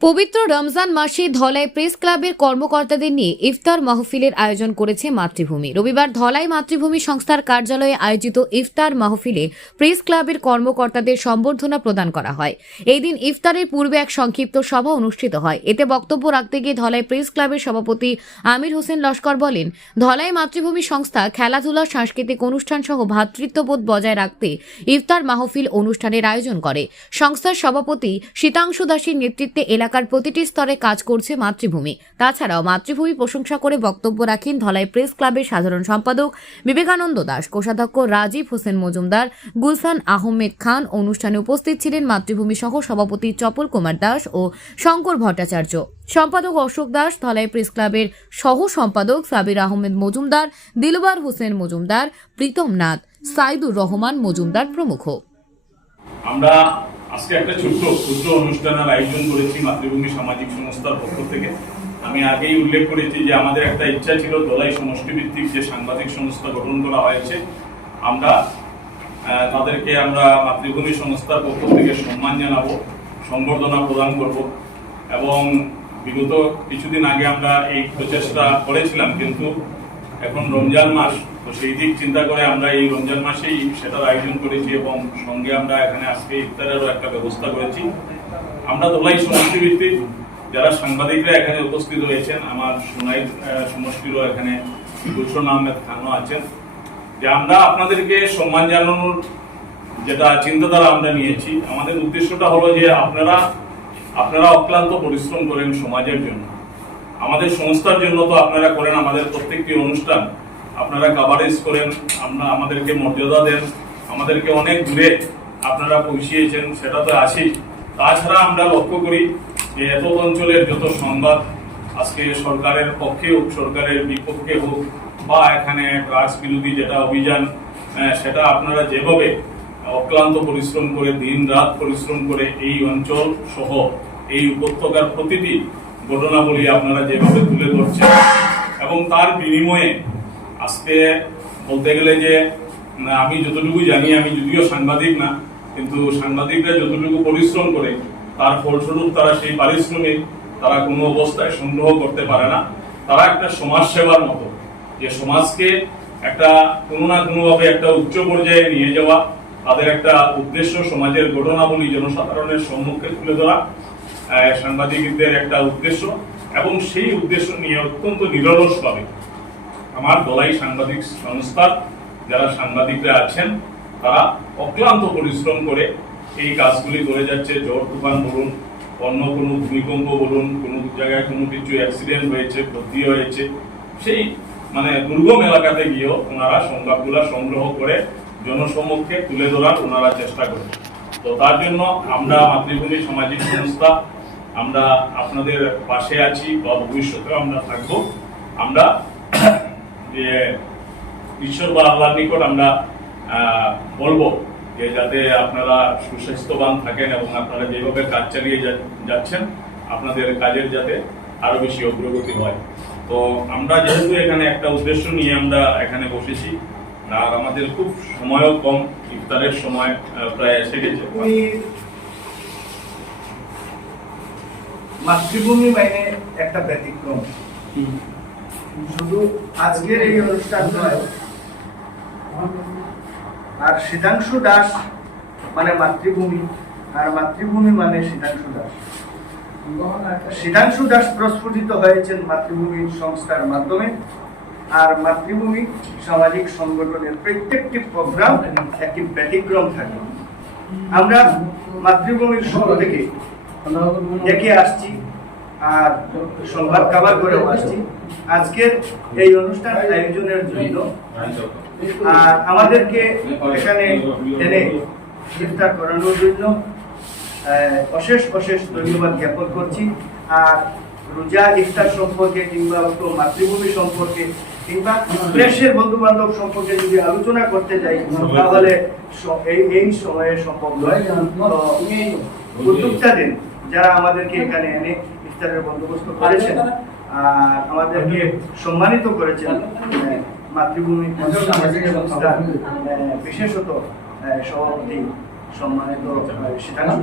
পবিত্র রমজান মাসে ধলাই প্রেস ক্লাবের কর্মকর্তাদের নিয়ে ইফতার মাহফিলের আয়োজন করেছে মাতৃভূমি। রবিবার ধলাই মাতৃভূমি সংস্থার কার্যালয়ে আয়োজিত ইফতার মাহফিলে প্রেস ক্লাবের কর্মকর্তাদের সম্বর্ধনা প্রদান করা হয়। এই দিন ইফতারের পূর্বে এক সংক্ষিপ্ত সভা অনুষ্ঠিত হয়। এতে বক্তব্য রাখতে গিয়ে ধলাই প্রেস ক্লাবের সভাপতি আমির হোসেন লস্কর বলেন, ধলাই মাতৃভূমি সংস্থা খেলাধুলা, সাংস্কৃতিক অনুষ্ঠান সহ ভ্রাতৃত্ববোধ বজায় রাখতে ইফতার মাহফিল অনুষ্ঠানের আয়োজন করে। সংস্থার সভাপতি শীতাংশু দাসের নেতৃত্বে এলাকার প্রতিটি স্তরে কাজ করছে মাতৃভূমি। তাছাড়াও মাতৃভূমি প্রশংসা করে বক্তব্য রাখেন ধলাই প্রেস ক্লাবের সাধারণ সম্পাদক বিবেকানন্দ দাস, কোষাধ্যক্ষ রাজীব হোসেন মজুমদার গুলসান আহমেদ খান। অনুষ্ঠানে উপস্থিত ছিলেন মাতৃভূমি সহ সভাপতি চপল কুমার দাস ও শঙ্কর ভট্টাচার্য। সম্পাদক অশোক দাস, ধলাই প্রেস ক্লাবের সহ সম্পাদক সাবির আহমেদ মজুমদার, দিলবার হোসেন মজুমদার, প্রীতম নাথ, সাইদুর রহমান মজুমদার প্রমুখ। আমরা আজকে একটা ছোট্ট ক্ষুদ্র অনুষ্ঠানের আয়োজন করেছি মাতৃভূমি সামাজিক সংস্থার পক্ষ থেকে। আমি আগেই উল্লেখ করেছি যে আমাদের একটা ইচ্ছা ছিল দলাই সমষ্টিভিত্তিক যে সাংবাদিক সংস্থা গঠন করা হয়েছে, আমরা তাদেরকে আমরা মাতৃভূমি সংস্থার পক্ষ থেকে সম্মান জানাব সম্বর্ধনা প্রদান করব। এবং বিগত কিছুদিন আগে আমরা এই প্রচেষ্টা করেছিলাম, কিন্তু এখন রমজান মাস তো সেই দিক চিন্তা করে আমরা এই রমজান মাসেই সেটার আয়োজন করেছি এবং সঙ্গে আমরা এখানে আজকে ইফতারেরও একটা ব্যবস্থা করেছি। আমরা দোলাই সমষ্টি ভিত্তিক যারা সাংবাদিকরা এখানে উপস্থিত হয়েছেন আমার সোনাই সমষ্টিরও এখানে গুলশন আহমেদ খানও আছেন, যে আমরা আপনাদেরকে সম্মান জানানোর যেটা চিন্তাধারা আমরা নিয়েছি, আমাদের উদ্দেশ্যটা হলো যে আপনারা আপনারা অক্লান্ত পরিশ্রম করেন সমাজের জন্য। আমাদের সংস্থার জন্য তো আপনারা করেন আমাদের প্রত্যেকটি অনুষ্ঠান। আপনারা কাভারেজ করেন, আমরা আমাদেরকে মর্যাদা দেন, আমাদেরকে অনেক দূরে আপনারা পৌঁছিয়েছেন, সেটা তো আসি তাছাড়া আমরা লক্ষ্য করি যে এত অঞ্চলের যত সংবাদ আজকে সরকারের পক্ষে হোক, সরকারের বিপক্ষে হোক, বা এখানে ড্রাগস বিরোধী যেটা অভিযান সেটা আপনারা যেভাবে অক্লান্ত পরিশ্রম করে, দিন রাত পরিশ্রম করে এই অঞ্চল সহ এই উপত্যকার প্রতিটি ঘটনাবলী আপনারা যেভাবে তুলে ধরছেন, এবং তার বিনিময়ে আজকে বলতে গেলে যে আমি যতটুকু জানি, আমি যদিও সাংবাদিক না, কিন্তু সাংবাদিকরা যতটুকু পরিশ্রম করে, তার ফলস্বরূপ তারা সেই পারিশ্রমিক তারা কোনো অবস্থায় সংগ্রহ করতে পারে না। তারা একটা সমাজ সেবার মতো, যে সমাজকে একটা কোনো না কোনোভাবে একটা উচ্চ পর্যায়ে নিয়ে যাওয়া, তাদের একটা উদ্দেশ্য সমাজের ঘটনাবলী জনসাধারণের সম্মুখে তুলে ধরা সাংবাদিকদের একটা উদ্দেশ্য, এবং সেই উদ্দেশ্য নিয়ে অত্যন্ত নিরলসভাবে আমার দলাই সাংবাদিক সংস্থার যারা সাংবাদিকরা আছেন, তারা অক্লান্ত পরিশ্রম করে এই কাজগুলি করে যাচ্ছে। ঝড় তুফান বলুন অন্য কোনো ভূমিকম্প বলুন, কোনো জায়গায় কোনো কিছু অ্যাক্সিডেন্ট হয়েছে, ক্ষতি হয়েছে, সেই মানে দুর্গম এলাকাতে গিয়েও ওনারা সংবাদগুলা সংগ্রহ করে জনসমক্ষে তুলে ধরার ওনারা চেষ্টা করেন তো তার জন্য আমরা মাতৃভূমি সামাজিক সংস্থা, আমরা আপনাদের পাশে আছি, বা ভবিষ্যতেও আমরা থাকব। আমরা যে ঈশ্বর বা আল্লাহর নিকট আমরা আহ, বলব যে যাতে আপনারা সুস্বাস্থ্যবান থাকেন এবং আপনারা যেভাবে কাজ চালিয়ে যাচ্ছেন আপনাদের কাজের যাতে আরও বেশি অগ্রগতি হয়। তো আমরা যেহেতু এখানে একটা উদ্দেশ্য নিয়ে আমরা এখানে বসেছি আর আমাদের খুব সময়ও কম ইফতারের সময় প্রায় এসে গেছে। মাতৃভূমি মানে একটা ব্যতিক্রম। শুধু আজকের এই অনুষ্ঠান নয়। আর সিদ্ধাংশু দাস মানে মাতৃভূমি। আর মাতৃভূমি মানে সিদ্ধাংশু দাস। সিদ্ধাংশু দাস প্রস্ফুটিত হয়েছেন মাতৃভূমি সংস্থার মাধ্যমে। আর মাতৃভূমি সামাজিক সংগঠনের প্রত্যেকটি প্রোগ্রাম একটি ব্যতিক্রম থাকে। আমরা মাতৃভূমির শুরু থেকে দেখে আসছি। আর সংবাদ কাবার করেও আসছি আজকের এই অনুষ্ঠান আয়োজনের জন্য। আর আমাদেরকে এখানে এনে করানোর জন্য অশেষ অশেষ ধন্যবাদ জ্ঞাপন করছি। আর রোজা, ইফতার সম্পর্কে কিংবা মাতৃভূমি সম্পর্কে কিংবা প্রেসের বন্ধু বান্ধব সম্পর্কে যদি আলোচনা করতে যাই, তাহলে এই এই সময়ে সম্ভব নয়। তো উদ্যোক্তা দিন যারা আমাদেরকে এখানে এনে ইফতারের বন্দোবস্ত করেছেন। আর আমাদেরকে সম্মানিত করেছেন মাতৃভূমি বিশেষত আহ, সভাপতি সম্মানিত সিদ্ধান্ত